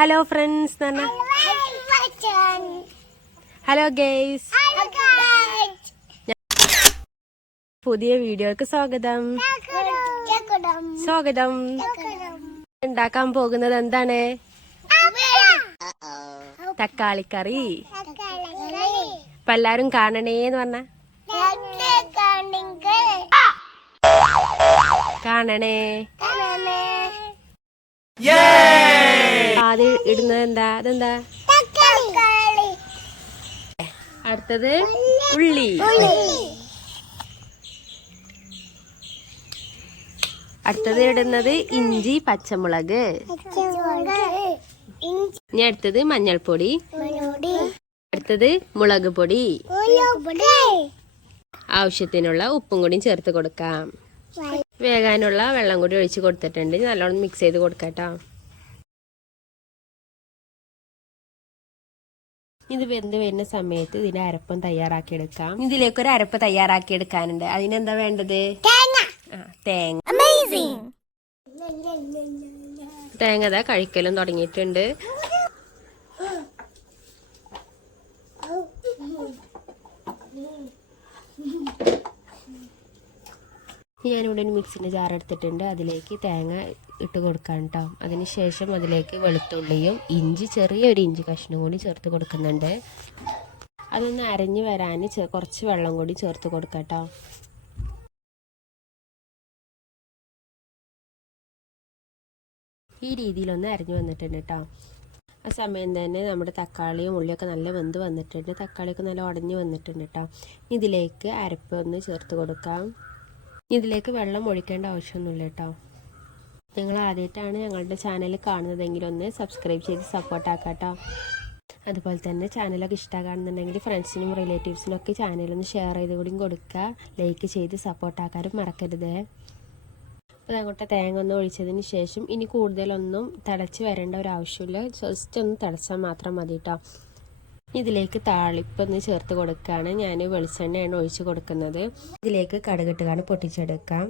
Hello friends, hello guys, പുതിയ വീഡിയോക്ക് സ്വാഗതം. ഉണ്ടാക്കാൻ പോകുന്നത് എന്താണ്? തക്കാളിക്കറി. അപ്പൊ എല്ലാരും കാണണേന്ന് പറഞ്ഞ കാണണേ. ആദ്യം ഇടുന്നത് എന്താ? അതെന്താ? അടുത്തത് ഉള്ളി. അടുത്തത് ഇടുന്നത് ഇഞ്ചി, പച്ചമുളക്. ഇനി അടുത്തത് മഞ്ഞൾപ്പൊടി. അടുത്തത് മുളക് പൊടി. ആവശ്യത്തിനുള്ള ഉപ്പും കൂടി ചേർത്ത് കൊടുക്കാം. വേകാനുള്ള വെള്ളം കൂടി ഒഴിച്ച് കൊടുത്തിട്ടുണ്ട്. നല്ലോണം മിക്സ് ചെയ്ത് കൊടുക്കാട്ടോ. ഇത് വെന്ത് വരുന്ന സമയത്ത് ഇതിന്റെ അരപ്പം തയ്യാറാക്കി എടുക്കാം. ഇതിലേക്ക് ഒരു അരപ്പ് തയ്യാറാക്കി എടുക്കാനുണ്ട്. അതിനെന്താ വേണ്ടത്? തേങ്ങ. തേങ്ങ കഴിക്കലും തുടങ്ങിയിട്ടുണ്ട്. ഞാനിവിടെ ഒരു മിക്സിൻ്റെ ജാർ എടുത്തിട്ടുണ്ട്. അതിലേക്ക് തേങ്ങ ഇട്ട് കൊടുക്കാം കേട്ടോ. അതിനുശേഷം അതിലേക്ക് വെളുത്തുള്ളിയും ഇഞ്ചി, ചെറിയൊരു ഇഞ്ചി കഷ്ണം കൂടി ചേർത്ത് കൊടുക്കുന്നുണ്ട്. അതൊന്ന് അരഞ്ഞു വരാൻ കുറച്ച് വെള്ളം കൂടി ചേർത്ത് കൊടുക്കാം കേട്ടോ. ഈ രീതിയിലൊന്ന് അരഞ്ഞു വന്നിട്ടുണ്ട് കേട്ടോ. ആ സമയം തന്നെ നമ്മുടെ തക്കാളിയും ഉള്ളിയൊക്കെ നല്ല വെന്ത് വന്നിട്ടുണ്ട്. തക്കാളിയൊക്കെ നല്ല ഉടഞ്ഞു വന്നിട്ടുണ്ട് കേട്ടോ. ഇതിലേക്ക് അരപ്പ് ഒന്ന് ചേർത്ത് കൊടുക്കാം. ഇതിലേക്ക് വെള്ളം ഒഴിക്കേണ്ട ആവശ്യമൊന്നുമില്ല കേട്ടോ. നിങ്ങൾ ആദ്യമായിട്ടാണ് ഞങ്ങളുടെ ചാനൽ കാണുന്നതെങ്കിൽ ഒന്ന് സബ്സ്ക്രൈബ് ചെയ്ത് സപ്പോർട്ടാക്കാം കേട്ടോ. അതുപോലെ തന്നെ ചാനലൊക്കെ ഇഷ്ടമാണെന്നുണ്ടെങ്കിൽ ഫ്രണ്ട്സിനും റിലേറ്റീവ്സിനും ഒക്കെ ചാനലൊന്ന് ഷെയർ ചെയ്ത് കൂടി കൊടുക്കുക. ലൈക്ക് ചെയ്ത് സപ്പോർട്ടാക്കാനും മറക്കരുത്. അപ്പോൾ അങ്ങോട്ട് തേങ്ങ ഒന്ന് ഒഴിച്ചതിന് ശേഷം ഇനി കൂടുതലൊന്നും തിളച്ച് വരേണ്ട ഒരു ആവശ്യമില്ല. ജസ്റ്റ് ഒന്ന് തിളച്ചാൽ മാത്രം മതി കേട്ടോ. ഇതിലേക്ക് താളിപ്പൊന്ന് ചേർത്ത് കൊടുക്കുകയാണ്. ഞാൻ വെളിച്ചെണ്ണയാണ് ഒഴിച്ച് കൊടുക്കുന്നത്. ഇതിലേക്ക് കടുകിട്ടുകാണ് പൊട്ടിച്ചെടുക്കാം.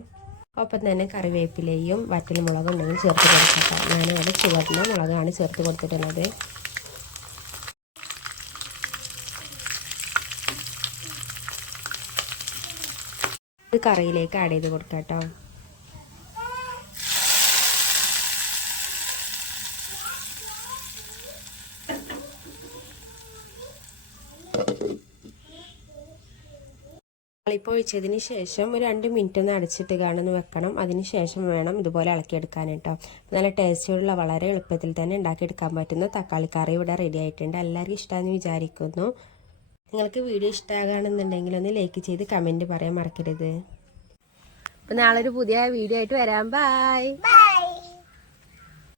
ഒപ്പം തന്നെ കറിവേപ്പിലയും വറ്റൽ മുളകും ഉണ്ടെങ്കിൽ ചേർത്ത് കൊടുക്കാം. ഞാനവിടെ ചുവന്ന മുളകാണ് ചേർത്ത് കൊടുത്തിട്ടുള്ളത്. ഇത് കറിയിലേക്ക് ആഡ് ചെയ്ത് കൊടുക്കാം കേട്ടോ. താളിപ്പ് ഒഴിച്ചതിന് ശേഷം ഒരു 2 മിനിറ്റ് ഒന്ന് അടച്ചിട്ട് കാണുന്ന വെക്കണം. അതിന് ശേഷം വേണം ഇതുപോലെ ഇളക്കിയെടുക്കാൻ കേട്ടോ. നല്ല ടേസ്റ്റുള്ള, വളരെ എളുപ്പത്തിൽ തന്നെ ഉണ്ടാക്കിയെടുക്കാൻ പറ്റുന്ന തക്കാളിക്കറി ഇവിടെ റെഡി ആയിട്ടുണ്ട്. എല്ലാവർക്കും ഇഷ്ടമാണെന്ന് വിചാരിക്കുന്നു. നിങ്ങൾക്ക് വീഡിയോ ഇഷ്ടമാകുകയാണെന്നുണ്ടെങ്കിൽ ഒന്ന് ലൈക്ക് ചെയ്ത് കമൻറ്റ് പറയാൻ മറക്കരുത്. അപ്പോൾ നാളെ ഒരു പുതിയ വീഡിയോ ആയിട്ട് വരാം. ബൈ.